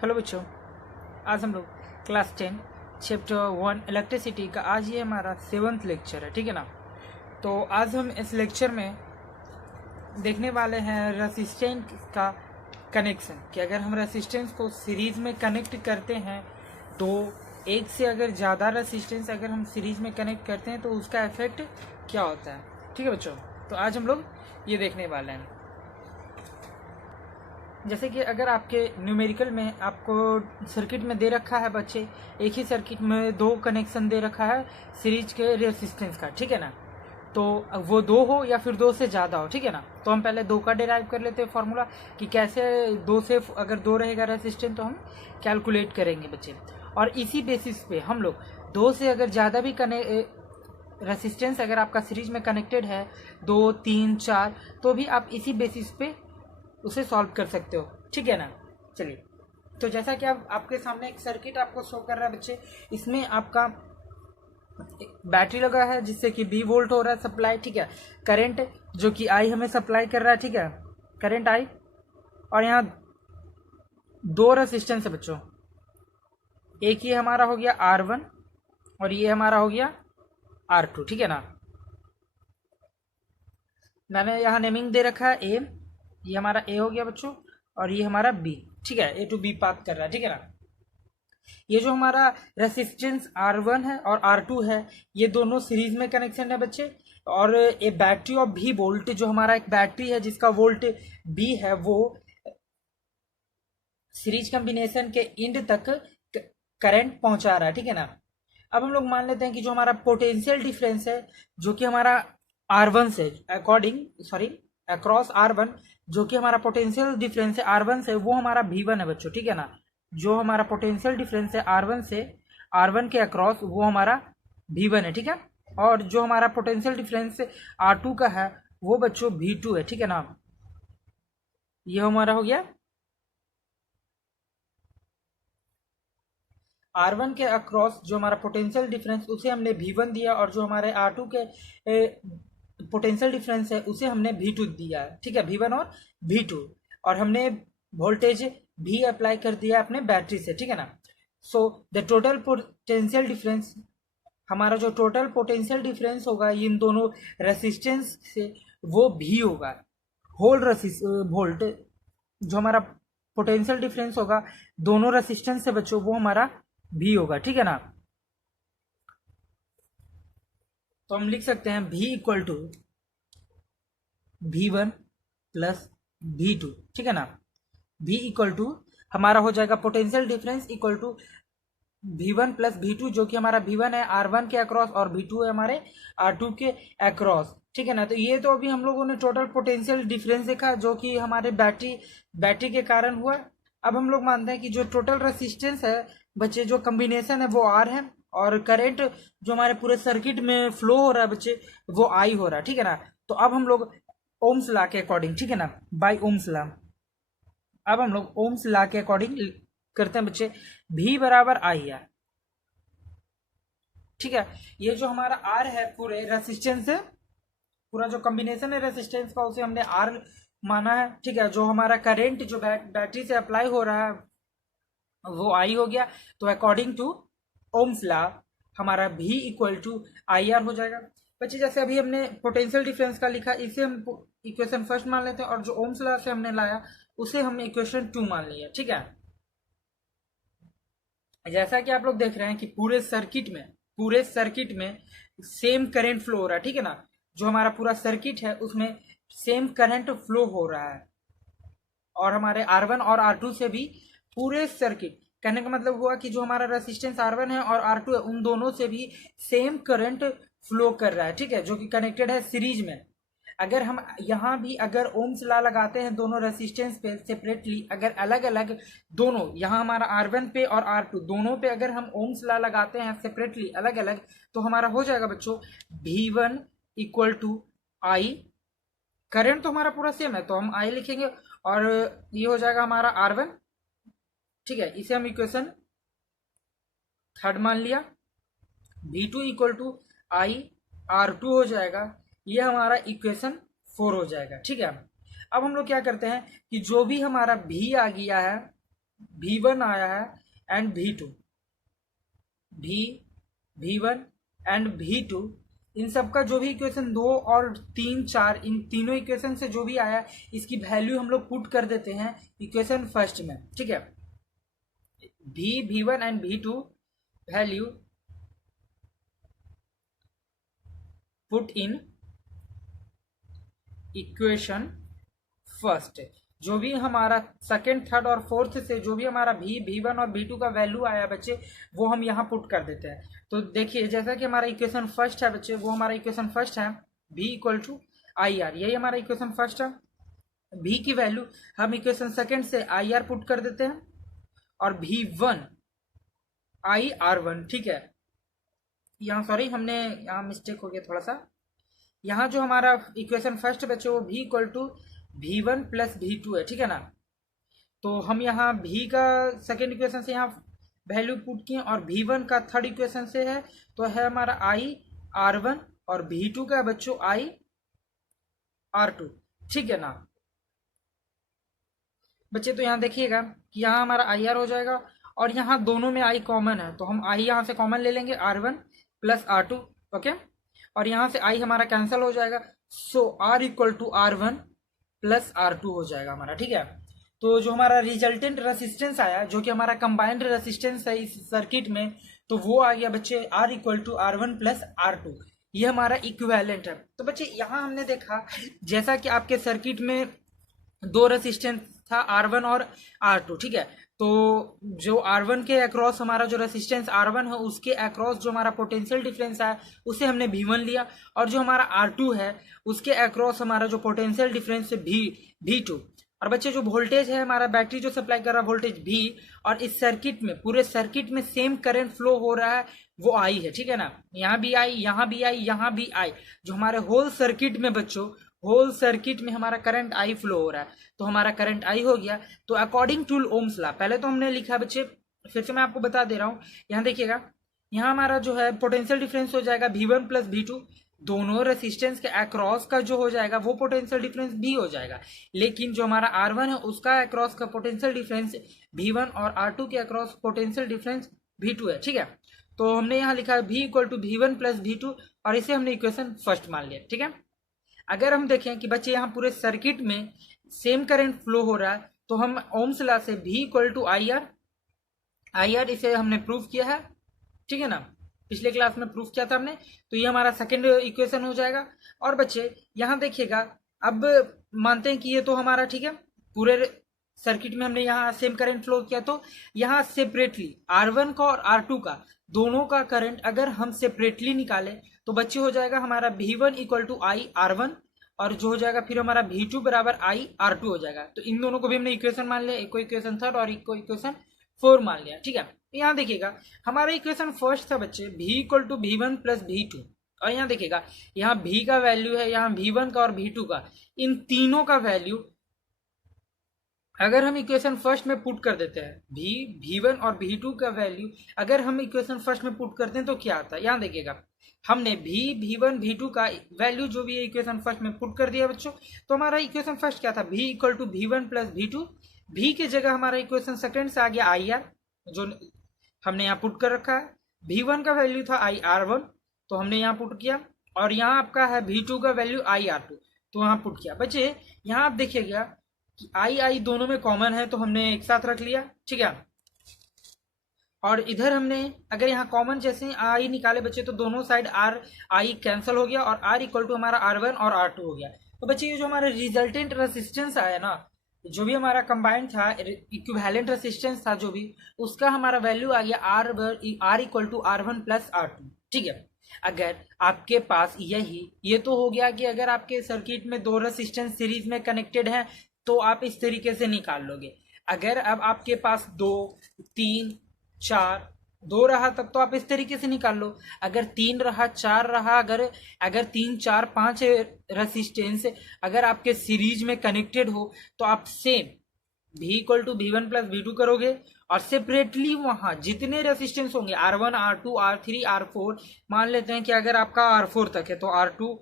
Hello बच्चों, आज हम लोग क्लास 10 चैप्टर 1 इलेक्ट्रिसिटी का आज ये हमारा 7th लेक्चर है। ठीक है ना। तो आज हम इस लेक्चर में देखने वाले हैं रेसिस्टेंस का कनेक्शन, कि अगर हम रेसिस्टेंस को सीरीज में कनेक्ट करते हैं तो एक से अगर ज़्यादा रेसिस्टेंस अगर हम सीरीज में कनेक्ट करते हैं तो उसका इफेक्ट क्या होता है। ठीक है बच्चों, तो आज हम लोग ये देखने वाले हैं। जैसे कि अगर आपके न्यूमेरिकल में आपको सर्किट में दे रखा है बच्चे, एक ही सर्किट में दो कनेक्शन दे रखा है सीरीज के रेसिस्टेंस का। ठीक है ना। तो वो दो हो या फिर दो से ज़्यादा हो। ठीक है ना। तो हम पहले दो का डिराइव कर लेते हैं फॉर्मूला, कि कैसे दो से अगर दो रहेगा रेसिस्टेंस तो हम कैलकुलेट करेंगे बच्चे। और इसी बेसिस पे हम लोग दो से अगर ज़्यादा भी रेसिस्टेंस अगर आपका सीरीज में कनेक्टेड है 2, 3, 4, तो भी आप इसी बेसिस पे उसे सॉल्व कर सकते हो। ठीक है ना। चलिए, तो जैसा कि आपके सामने एक सर्किट आपको शो कर रहा है बच्चे, इसमें आपका बैटरी लगा है जिससे कि 20 वोल्ट हो रहा है सप्लाई। ठीक है। करंट जो कि आई हमें सप्लाई कर रहा है। ठीक है, करंट आई। और यहाँ दो रेसिस्टेंस है बच्चों, एक ये हमारा हो गया R1 और ये हमारा हो गया R2। ठीक है ना। मैंने यहाँ नेमिंग दे रखा है ए, ये हमारा ए हो गया बच्चों, और ये हमारा बी। ठीक है, ए टू बी पाथ कर रहा है। ठीक है ना। ये जो हमारा रेसिस्टेंस R1 है और R2 है, ये दोनों सीरीज में कनेक्शन है बच्चे। और ये बैटरी ऑफ भी वोल्ट, जो हमारा एक बैटरी है जिसका वोल्ट बी है, वो सीरीज कॉम्बिनेशन के एंड तक करंट पहुंचा रहा है। ठीक है ना। अब हम लोग मान लेते हैं कि जो हमारा पोटेंशियल डिफरेंस है, जो कि हमारा R1 से अक्रॉस R1, जो कि हमारा पोटेंशियल डिफरेंस है R1 से, वो हमारा V1 है बच्चों। ठीक है ना। जो हमारा पोटेंशियल डिफरेंस है R1 से R1 के अक्रॉस, वो हमारा V1 है। ठीक है। और जो हमारा पोटेंशियल डिफरेंस R2 का है, वो बच्चों V2 है। ठीक है ना। ये हमारा हो गया R1 के अक्रॉस जो हमारा पोटेंशियल डिफरेंस, उसे हमने V1 दिया, और जो हमारे R2 के पोटेंशियल डिफरेंस है उसे हमने V2 दिया। ठीक है, V1 और V2। और हमने वोल्टेज भी अप्लाई कर दिया अपने बैटरी से। ठीक है ना। So the total potential difference, हमारा जो टोटल पोटेंशियल डिफरेंस होगा इन दोनों रेसिस्टेंस से, वो भी होगा होल वोल्ट। जो हमारा पोटेंशियल डिफरेंस होगा दोनों रेसिस्टेंस से बच्चों, वो हमारा भी होगा। ठीक है ना। तो हम लिख सकते हैं V equal to V1 plus V2। ठीक है ना। V इक्वल टू हमारा हो जाएगा potential difference equal to V1 plus V2, जो कि हमारा V1 है R1 के अक्रॉस और V2 है हमारे R2 के अक्रॉस। ठीक है ना। तो ये तो अभी हम लोगों ने टोटल पोटेंशियल डिफरेंस देखा, जो कि हमारे बैटरी के कारण हुआ। अब हम लोग मानते हैं कि जो टोटल रेसिस्टेंस है बच्चे, जो कम्बिनेशन है वो R है, और करंट जो हमारे पूरे सर्किट में फ्लो हो रहा है बच्चे, वो I हो रहा है। ठीक है ना। तो अब हम लोग ओम्स लॉ के अकॉर्डिंग, ठीक है ना, बाय ओम्स लॉ, अब हम लोग ओम्स लॉ के अकॉर्डिंग करते हैं बच्चे, V बराबर I है। ठीक है। ये जो हमारा R है पूरे रेसिस्टेंस है, पूरा जो कॉम्बिनेशन है रेसिस्टेंस का, उसे हमने R माना है। ठीक है। जो हमारा करंट जो बैटरी से अप्लाई हो रहा है वो I हो गया। तो अकॉर्डिंग टू ओम्स लॉ हमारा V इक्वल टू IR हो जाएगा बच्चे। जैसे अभी हमने पोटेंशियल डिफरेंस का लिखा, इसे हम इक्वेशन फर्स्ट मान लेते हैं, और जो ओम्स लॉ से हमने लाया उसे हमने इक्वेशन 2 मान लिया। ठीक है। जैसा कि आप लोग देख रहे हैं कि पूरे सर्किट में सेम करंट फ्लो हो रहा है। ठीक है ना। जो हमारा पूरा सर्किट है उसमें सेम करंट फ्लो हो रहा है, और हमारे R1 और R2 से भी पूरे सर्किट, कहने का मतलब हुआ कि जो हमारा रेसिस्टेंस R1 है और R2 है, उन दोनों से भी सेम करंट फ्लो कर रहा है। ठीक है, जो कि कनेक्टेड है सीरीज में। अगर हम यहाँ भी अगर ओम्स लॉ लगाते हैं दोनों रेसिस्टेंस पे सेपरेटली, अगर अलग अलग दोनों, यहाँ हमारा R1 पे और R2 दोनों पे अगर हम ओम्स लॉ लगाते हैं सेपरेटली अलग अलग, तो हमारा हो जाएगा बच्चों V1 equal to I। Current तो हमारा पूरा सेम है तो हम I लिखेंगे, और ये हो जाएगा हमारा R1। ठीक है, इसे हम इक्वेशन थर्ड मान लिया। V2 equal to I R2 हो जाएगा, ये हमारा इक्वेशन 4 हो जाएगा। ठीक है। अब हम लोग क्या करते हैं कि जो भी हमारा V आ गया है V1 आया है and V2, V1 and V2, इन सब का जो भी इक्वेशन 2 और 3 4 इन तीनों इक्वेशन से जो भी आया इसकी वैल्यू हम लोग पुट कर देते हैं इक्वेशन फर्स्ट में, ठीक है। V1 and V2 value put in equation first. जो भी हमारा सेकेंड थर्ड और फोर्थ से जो भी हमारा V1 और V2 का वैल्यू आया बच्चे वो हम यहाँ पुट कर देते हैं। तो देखिए जैसा कि हमारा इक्वेशन फर्स्ट है बच्चे, वो हमारा इक्वेशन फर्स्ट है V equal to I R, यही हमारा इक्वेशन फर्स्ट है। V की वैल्यू हम इक्वेशन सेकेंड से आई आर पुट कर देते हैं और V1 आई आर वन, ठीक है। यहाँ सॉरी हमने यहाँ मिस्टेक हो गया थोड़ा सा, यहाँ जो हमारा इक्वेशन फर्स्ट बच्चे वो V equal to V1 plus V2 है, ठीक है ना। तो हम यहाँ V का सेकेंड इक्वेशन से यहाँ वैल्यू पुट किए और V1 का थर्ड इक्वेशन से है तो है हमारा आई आर वन और V2 का बच्चों आई आर टू, ठीक है ना बच्चे। तो यहाँ देखिएगा कि यहाँ हमारा आई आर हो जाएगा और यहाँ दोनों में आई कॉमन है तो हम आई यहाँ से कॉमन ले लेंगे R1 प्लस R2, ओके। और यहाँ से आई हमारा कैंसिल हो जाएगा, so R equal to R1 plus R2 हो जाएगा हमारा, ठीक है। तो जो हमारा रिजल्टेंट रेसिस्टेंस आया जो कि हमारा कंबाइंड रेसिस्टेंस है इस सर्किट में, तो वो आ गया बच्चे R equal to R1 plus R2, ये हमारा इक्विवेलेंट है। तो बच्चे यहाँ हमने देखा जैसा कि आपके सर्किट में दो रेसिस्टेंस था R1 और R2, ठीक है। तो जो R1 के अक्रॉस हमारा जो रेसिस्टेंस R1 है उसके अक्रॉस जो हमारा पोटेंशियल डिफरेंस है उसे हमने V1 लिया और जो हमारा R2 है उसके अक्रॉस हमारा जो पोटेंशियल डिफरेंस है V2। और बच्चे जो वोल्टेज है हमारा बैटरी जो सप्लाई कर रहा है वोल्टेज V, और इस सर्किट में पूरे सर्किट में सेम करंट फ्लो हो रहा है वो I है, ठीक है ना। यहाँ भी I, यहाँ भी I, यहाँ भी I, जो हमारे होल सर्किट में बच्चों होल सर्किट में हमारा करंट आई फ्लो हो रहा है, तो हमारा करंट आई हो गया। तो अकॉर्डिंग टू ओम्स लॉ पहले तो हमने लिखा बच्चे, फिर से मैं आपको बता दे रहा हूँ। यहाँ देखिएगा यहाँ हमारा जो है पोटेंशियल डिफरेंस हो जाएगा V1 प्लस V2, दोनों रेसिस्टेंस के अक्रॉस का जो हो जाएगा वो पोटेंशियल डिफरेंस भी हो जाएगा, लेकिन जो हमारा R1 है उसका अक्रॉस का पोटेंशियल डिफरेंस V1 और R2 के अक्रॉस पोटेंशियल डिफरेंस V2 है, ठीक है। तो हमने यहाँ लिखा है V equal to V1 plus V2 और इसे हमने इक्वेशन फर्स्ट मान लिया, ठीक है। अगर हम देखें कि बच्चे यहाँ पूरे सर्किट में सेम करंट फ्लो हो रहा है तो हम ओम्स लॉ से V equal to I R इसे हमने प्रूव किया है, ठीक है ना, पिछले क्लास में प्रूफ किया था हमने। तो ये हमारा सेकंड इक्वेशन हो जाएगा। और बच्चे यहाँ देखिएगा अब मानते हैं कि ये तो हमारा ठीक है पूरे सर्किट में हमने यहाँ सेम करंट फ्लो किया, तो यहाँ सेपरेटली R1 का और R2 का दोनों का करंट अगर हम सेपरेटली निकालें तो बच्चे हो जाएगा हमारा V1 equal to I R1 और जो हो जाएगा फिर हमारा V2 बराबर आई R2 हो जाएगा। तो इन दोनों को भी हमने इक्वेशन मान लिया, एक को इक्वेशन थर्ड और एक को इक्वेशन 4 मान लिया, ठीक है। यहाँ देखिएगा हमारा इक्वेशन फर्स्ट था बच्चे V equal to V1 plus V2, और यहाँ देखिएगा यहाँ V का वैल्यू है, यहाँ V1 का और V2 का, इन तीनों का वैल्यू अगर हम इक्वेशन फर्स्ट में पुट कर देते हैं V1 और V2 का वैल्यू अगर हम इक्वेशन फर्स्ट में पुट करते हैं तो क्या आता है। यहाँ देखिएगा हमने V1 V2 का वैल्यू जो भी है इक्वेशन फर्स्ट में पुट कर दिया बच्चों, तो हमारा इक्वेशन फर्स्ट क्या था V equal to V1 plus V2, V की जगह हमारा इक्वेशन सेकेंड से आ गया IR जो हमने यहाँ पुट कर रखा है। V1 का वैल्यू था IR1 तो हमने यहाँ पुट किया, और यहाँ आपका है V2 का वैल्यू IR2 तो यहाँ पुट किया। बच्चे यहाँ आप देखिएगा कि आई दोनों में कॉमन है तो हमने एक साथ रख लिया, ठीक है। और इधर हमने अगर यहाँ कॉमन जैसे आई निकाले बच्चे तो दोनों साइड आई कैंसिल हो गया और R इक्वल टू हमारा R1 और R2 हो गया। तो बच्चे ये जो हमारा रिजल्टेंट रेसिस्टेंस आया ना, जो भी हमारा कंबाइंड था इक्विवेलेंट रेसिस्टेंस था जो भी, उसका हमारा वैल्यू आ गया R equal to R1 plus R2, ठीक है। अगर आपके पास ये तो हो गया कि अगर आपके सर्किट में दो रेसिस्टेंस सीरीज में कनेक्टेड है तो आप इस तरीके से निकाल लोगे। अगर अब आपके पास 2 3 4 2 रहा तब तो आप इस तरीके से निकाल लो, अगर 3 रहा 4 रहा, अगर 3 4 5 रेसिस्टेंस अगर आपके सीरीज में कनेक्टेड हो तो आप same V equal to V1 plus V2 करोगे और सेपरेटली वहां जितने रेसिस्टेंस होंगे R1 R2 R3 R4, मान लेते हैं कि अगर आपका R4 तक है तो R2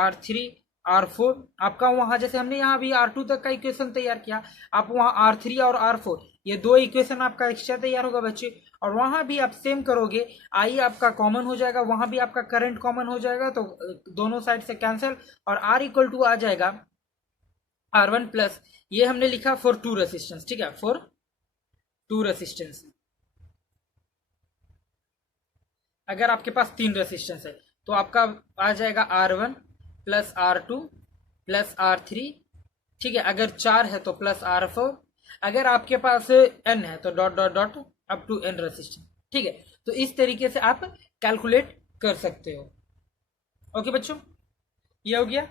R3 R4 आपका वहां, जैसे हमने यहाँ भी R2 तक का इक्वेशन तैयार किया, आप वहां R3 और R4 ये दो इक्वेशन आपका एक्स्ट्रा तैयार होगा बच्चे। और वहां भी आप सेम करोगे, आई आपका कॉमन हो जाएगा, वहां भी आपका करंट कॉमन हो जाएगा, तो दोनों साइड से कैंसिल, और आर इक्वल टू आ जाएगा R1 प्लस, ये हमने लिखा फॉर टू रेसिस्टेंस, ठीक है, फॉर टू रेसिस्टेंस। अगर आपके पास तीन रेसिस्टेंस है तो आपका आ जाएगा R1 plus R2 plus R3, ठीक है। अगर चार है तो प्लस R4, अगर आपके पास n है तो dot dot dot up to n resistance, ठीक है। तो इस तरीके से आप कैलकुलेट कर सकते हो। ओके बच्चों, ये हो गया।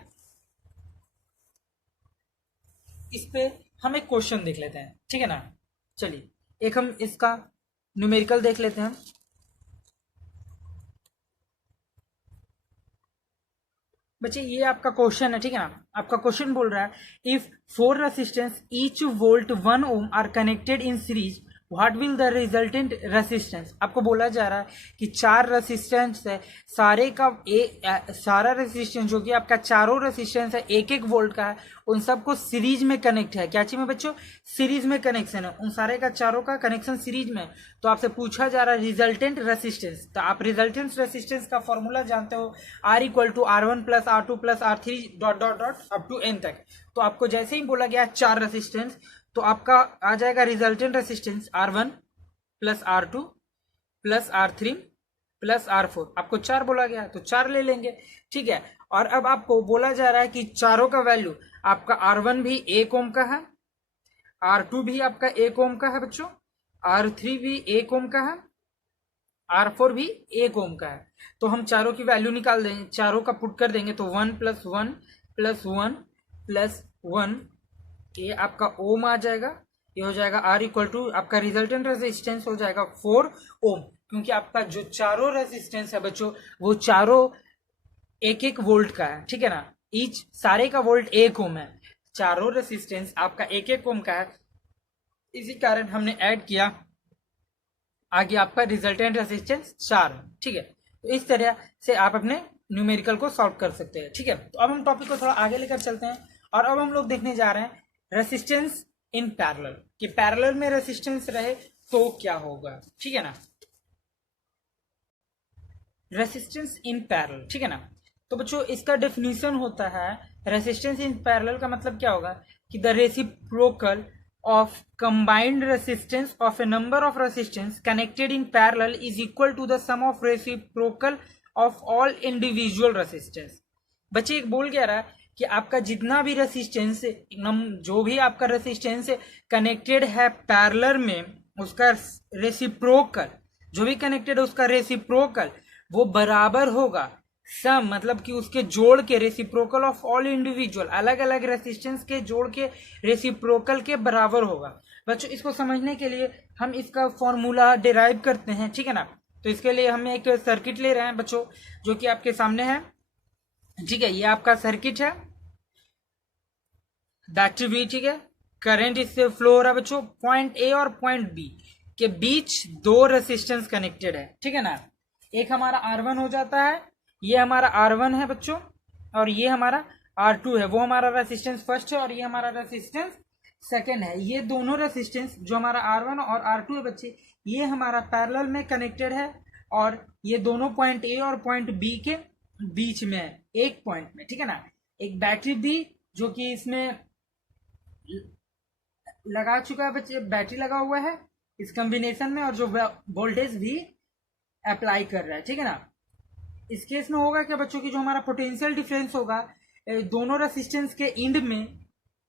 इस पे हम एक क्वेश्चन देख लेते हैं, ठीक है ना। चलिए एक हम इसका न्यूमेरिकल देख लेते हैं। बच्चे ये आपका क्वेश्चन है, ठीक है ना। आपका क्वेश्चन बोल रहा है if four resistance each volt 1 ohm are connected in series what will the resultant resistance. आपको बोला जा रहा है कि चार रेसिस्टेंस है, सारे का सारा रेसिस्टेंस जो कि आपका चारों रेसिस्टेंस है एक एक वोल्ट का है, उन सबको सीरीज में कनेक्ट है। क्या चीज में बच्चों? सीरीज में कनेक्शन है, उन सारे का चारों का कनेक्शन सीरीज में। तो आपसे पूछा जा रहा है रिजल्टेंट रेसिस्टेंस। तो आप रिजल्टेंट रेसिस्टेंस का फॉर्मूला जानते हो, R equal to R1 plus R2 plus R3 dot dot dot up to n तक। तो आपको जैसे ही बोला गया चार रेसिस्टेंस, तो आपका आ जाएगा resultant resistance R1 plus R2 plus R3 plus R4। आपको चार बोला गया तो चार ले लेंगे, ठीक है। और अब आपको बोला जा रहा है कि चारों का वैल्यू आपका R1 भी 1 ओम का है, R2 भी आपका 1 ओम का है बच्चों, R3 भी 1 ओम का है, R4 भी 1 ओम का है। तो हम चारों की वैल्यू निकाल देंगे, चारों का पुट कर देंगे तो 1 प्लस 1 प्लस 1 प्लस 1, ये आपका ओम आ जाएगा। ये हो जाएगा R इक्वल टू आपका रिजल्टेंट रेजिस्टेंस हो जाएगा 4 ओम, क्योंकि आपका जो चारों रेजिस्टेंस है बच्चों वो चारों एक एक वोल्ट का है, ठीक है ना। ईच सारे का वोल्ट 1 ओम है, चारों रेजिस्टेंस आपका एक एक ओम का है, इसी कारण हमने ऐड किया, आगे आपका रिजल्टेंट रेजिस्टेंस 4, ठीक है। तो इस तरह से आप अपने न्यूमेरिकल को सॉल्व कर सकते हैं, ठीक है। तो अब हम टॉपिक को थोड़ा आगे लेकर चलते हैं, और अब हम लोग देखने जा रहे हैं रेसिस्टेंस इन पैरेलल, कि पैरेलल में रेसिस्टेंस रहे तो क्या होगा, ठीक है ना। रेसिस्टेंस इन पैरेलल, ठीक है ना। तो बच्चों इसका डेफिनेशन होता है, रेसिस्टेंस इन पैरेलल का मतलब क्या होगा कि the reciprocal of combined resistance of a number of resistance connected in parallel is equal to the sum of reciprocal of all individual resistance। बच्चे एक बोल क्या रहा है कि आपका जितना भी रेसिस्टेंस, जो भी आपका रेसिस्टेंस कनेक्टेड है पैरेलल में, उसका रेसिप्रोकल, जो भी कनेक्टेड है उसका रेसिप्रोकल वो बराबर होगा सम, मतलब कि उसके जोड़ के, रेसिप्रोकल ऑफ ऑल इंडिविजुअल, अलग अलग रेसिस्टेंस के जोड़ के रेसिप्रोकल के बराबर होगा। बच्चों इसको समझने के लिए हम इसका फॉर्मूला डिराइव करते हैं, ठीक है ना। तो इसके लिए हम एक सर्किट ले रहे हैं बच्चों, जो कि आपके सामने है, ठीक है। ये आपका सर्किट है, बैटरी भी, ठीक है। करंट इससे फ्लो हो रहा है बच्चों, पॉइंट ए और पॉइंट बी के बीच दो रेसिस्टेंस कनेक्टेड है, ठीक है ना। एक हमारा R1 हो जाता है, ये हमारा R1 है बच्चों, और ये हमारा R2 है, वो हमारा रेसिस्टेंस फर्स्ट है, और ये हमारा रेसिस्टेंस सेकंड है। ये दोनों रेसिस्टेंस जो हमारा R1 और R2 है बच्चे, ये हमारा पैरेलल में कनेक्टेड है, और ये दोनों पॉइंट ए और पॉइंट बी के बीच में है, एक पॉइंट में, ठीक है ना। एक बैटरी भी जो कि इसमें लगा चुका है बच्चे, बैटरी लगा हुआ है इस कॉम्बिनेशन में, और जो वोल्टेज भी अप्लाई कर रहा है, ठीक है ना। इस केस में होगा क्या बच्चों की जो हमारा पोटेंशियल डिफरेंस होगा दोनों रेसिस्टेंस के एंड में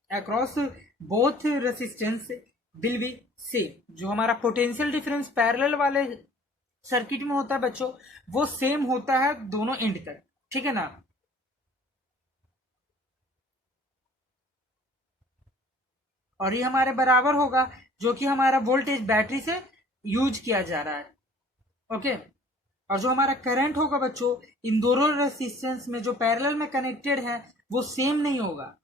across both resistance will be same. जो हमारा पोटेंशियल डिफरेंस पैरेलल वाले सर्किट में होता है बच्चों, वो सेम होता है दोनों एंड तक, ठीक है ना। और ये हमारे बराबर होगा जो कि हमारा वोल्टेज बैटरी से यूज किया जा रहा है, ओके। और जो हमारा करंट होगा बच्चों इन दोनों रेसिस्टेंस में जो पैरेलल में कनेक्टेड है वो सेम नहीं होगा।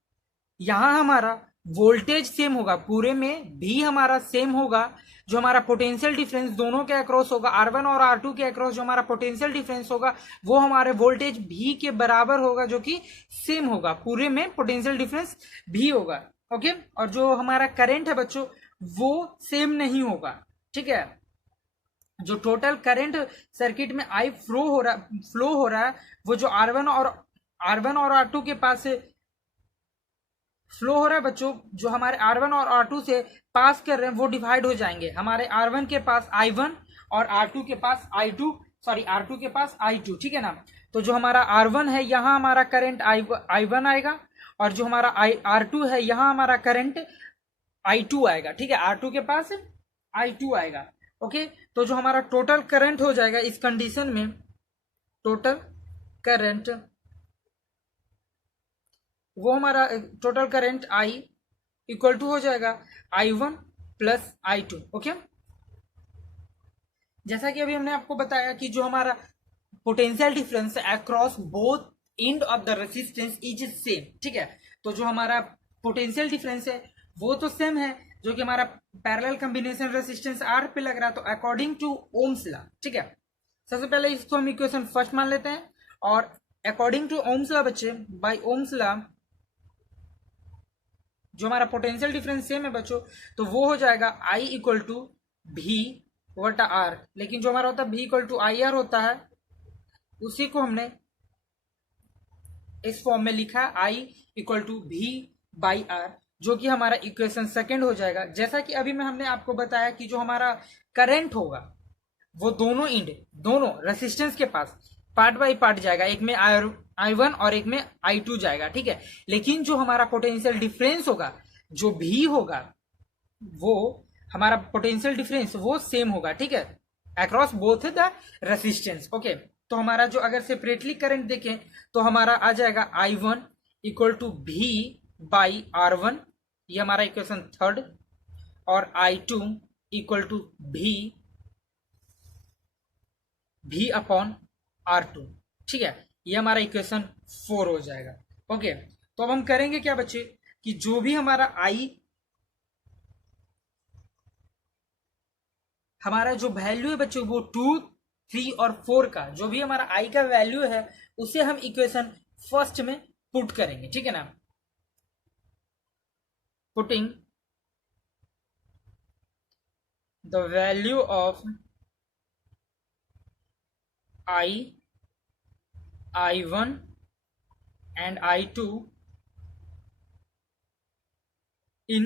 यहां हमारा वोल्टेज सेम होगा, पूरे में भी हमारा सेम होगा। जो हमारा पोटेंशियल डिफरेंस दोनों के अक्रॉस होगा, R1 और R2 के अक्रॉस जो हमारा पोटेंशियल डिफरेंस होगा वो हमारे वोल्टेज भी के बराबर होगा, जो कि सेम होगा, पूरे में पोटेंशियल डिफरेंस भी होगा, ओके। और जो हमारा करंट है बच्चों वो सेम नहीं होगा, ठीक है। जो टोटल करंट सर्किट में आई फ्लो हो रहा है वो जो R1 और R2 के पास फ्लो हो रहा है बच्चों, जो हमारे R1 और R2 से पास कर रहे हैं वो डिवाइड हो जाएंगे। हमारे R1 के पास I1 और R2 के पास I2, सॉरी R2 के पास I2, ठीक है ना। तो जो हमारा R1 है यहाँ हमारा करंट I1 आएगा, और जो हमारा R2 है यहाँ हमारा करंट I2 आएगा, ठीक है। R2 के पास I2 आएगा, ओके। तो जो हमारा टोटल करंट हो जाएगा इस कंडीशन में, टोटल करंट वो हमारा total current I equal to हो जाएगा I1 प्लस I2, ओके। जैसा कि अभी हमने आपको बताया कि जो हमारा potential difference across both end of the resistance is same, ठीक है। तो जो हमारा पोटेंशियल डिफरेंस है वो तो सेम है, जो कि हमारा पैरेलल कॉम्बिनेशन रेसिस्टेंस R पे लग रहा है, तो अकॉर्डिंग टू ओम्स लॉ, ठीक है। सबसे पहले इसको हम इक्वेशन फर्स्ट मान लेते हैं, और अकॉर्डिंग टू ओम्स लॉ बच्चे, बाय ओम्स लॉ जो हमारा पोटेंशियल डिफरेंस सेम है बच्चों, तो वो हो जाएगा I इक्वल टू भी बटा आर। लेकिन जो हमारा होता है भी इक्वल टू आई आर होता है, उसी को हमने इस फॉर्म में लिखा है I इक्वल टू भी बाई आर, जो कि हमारा इक्वेशन सेकंड हो जाएगा। जैसा कि अभी में हमने आपको बताया कि जो हमारा करंट होगा वो दोनों रेसिस्टेंस के पास पार्ट बाई पार्ट जाएगा, एक में I1 और एक में I2 जाएगा, ठीक है। लेकिन जो हमारा पोटेंशियल डिफरेंस होगा, जो भी होगा, वो हमारा पोटेंशियल डिफरेंस वो सेम होगा, ठीक है, across both the resistance, okay. तो हमारा जो अगर सेपरेटली करंट देखें तो हमारा आ जाएगा I1 इक्वल टू भी बाई R1, ये हमारा इक्वेशन थर्ड, और I2 इक्वल टू भी अपॉन R2, ठीक है। ये हमारा इक्वेशन 4 हो जाएगा, ओके। तो अब हम करेंगे क्या बच्चे कि जो भी हमारा हमारा जो वैल्यू है बच्चों वो 2, 3 और 4 का जो भी हमारा I का वैल्यू है उसे हम इक्वेशन फर्स्ट में पुट करेंगे, ठीक है ना। Putting the value of I1 and I2 in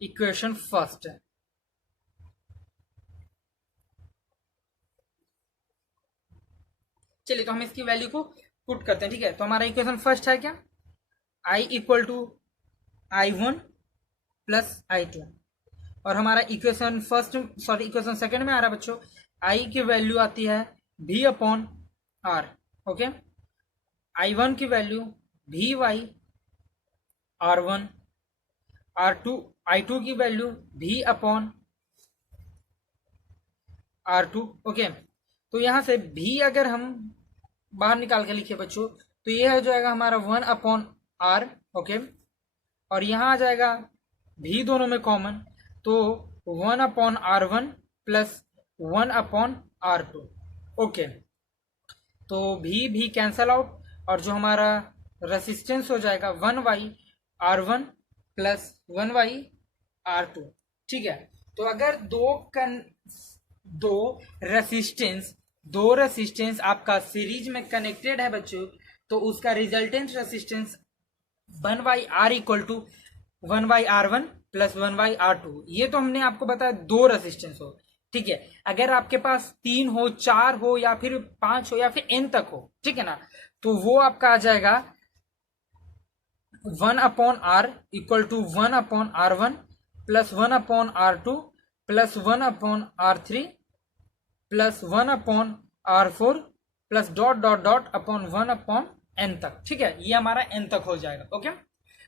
equation first. चलिए तो हम इसकी वैल्यू को पुट करते हैं, ठीक है। तो हमारा इक्वेशन फर्स्ट है क्या, I equal to I1 plus I2, और हमारा इक्वेशन सेकंड में आ रहा है बच्चों, I की वैल्यू आती है भी अपॉन R, ओके। I1 की वैल्यू भी वाई R1, I2 की वैल्यू भी अपॉन R2, ओके। तो यहां से भी अगर हम बाहर निकाल के लिखे बच्चों तो ये हो जाएगा हमारा 1 अपॉन R, ओके। और यहां आ जाएगा भी दोनों में कॉमन, तो 1 upon R1 plus 1 upon R2, okay. तो भी कैंसल आउट, और जो हमारा रेसिस्टेंस हो जाएगा 1/R1 प्लस 1/R2, ठीक है। तो अगर दो रेसिस्टेंस आपका सीरीज में कनेक्टेड है बच्चों, तो उसका resultant resistance 1/R equal to 1/R1 plus 1/R2। ये तो हमने आपको बताया दो रेसिस्टेंस हो, ठीक है। अगर आपके पास 3 हो, 4 हो, या फिर 5 हो, या फिर n तक हो, ठीक है ना, तो वो आपका आ जाएगा 1 upon R equal to 1 upon R1 plus 1 upon R2 plus 1 upon R3 plus 1 upon R4 plus dot dot dot upon 1 upon n तक, ठीक है। ये हमारा n तक हो जाएगा, ओके।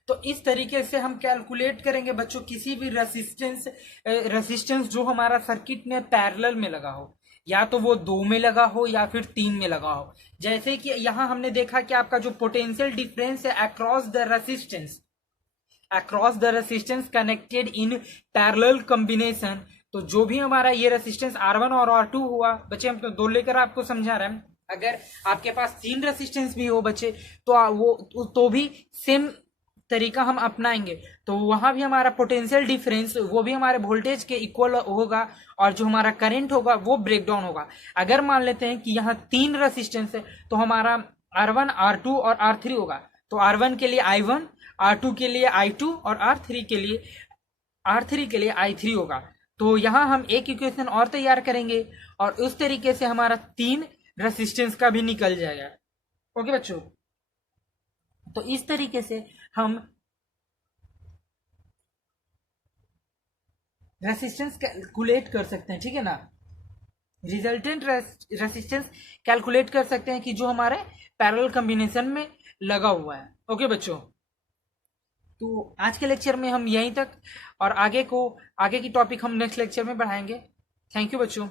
तो इस तरीके से हम कैलकुलेट करेंगे बच्चों किसी भी रेसिस्टेंस जो हमारा सर्किट में पैरेलल में लगा हो, या तो वो 2 में लगा हो या फिर 3 में लगा हो। जैसे कि यहां हमने देखा कि आपका जो पोटेंशियल डिफरेंस है across the resistance connected in parallel combination, तो जो भी हमारा ये रेसिस्टेंस R1 और R2 हुआ बच्चे, हम तो 2 लेकर आपको समझा रहे हैं। अगर आपके पास 3 रेसिस्टेंस भी हो बच्चे तो वो तो भी सेम तरीका हम अपनाएंगे तो वहां भी हमारा पोटेंशियल डिफरेंस वो भी हमारे वोल्टेज के इक्वल होगा और जो हमारा करंट होगा वो ब्रेक डाउन होगा। अगर मान लेते हैं कि यहाँ 3 रेसिस्टेंस है तो हमारा R1 R2 और R3 होगा। तो R1 के लिए I1, R2 के लिए I2 और R3 के लिए I3 होगा। तो यहाँ हम एक इक्वेशन और तैयार करेंगे और उस तरीके से हमारा 3 रेसिस्टेंस का भी निकल जाएगा। ओके बच्चों, तो इस तरीके से हम रेसिस्टेंस कैलकुलेट कर सकते हैं, ठीक है ना। रिजल्टेंट रेसिस्टेंस कैलकुलेट कर सकते हैं कि जो हमारे पैरेलल कॉम्बिनेशन में लगा हुआ है। ओके बच्चों, तो आज के लेक्चर में हम यहीं तक और आगे की टॉपिक हम नेक्स्ट लेक्चर में बढ़ाएंगे। थैंक यू बच्चों।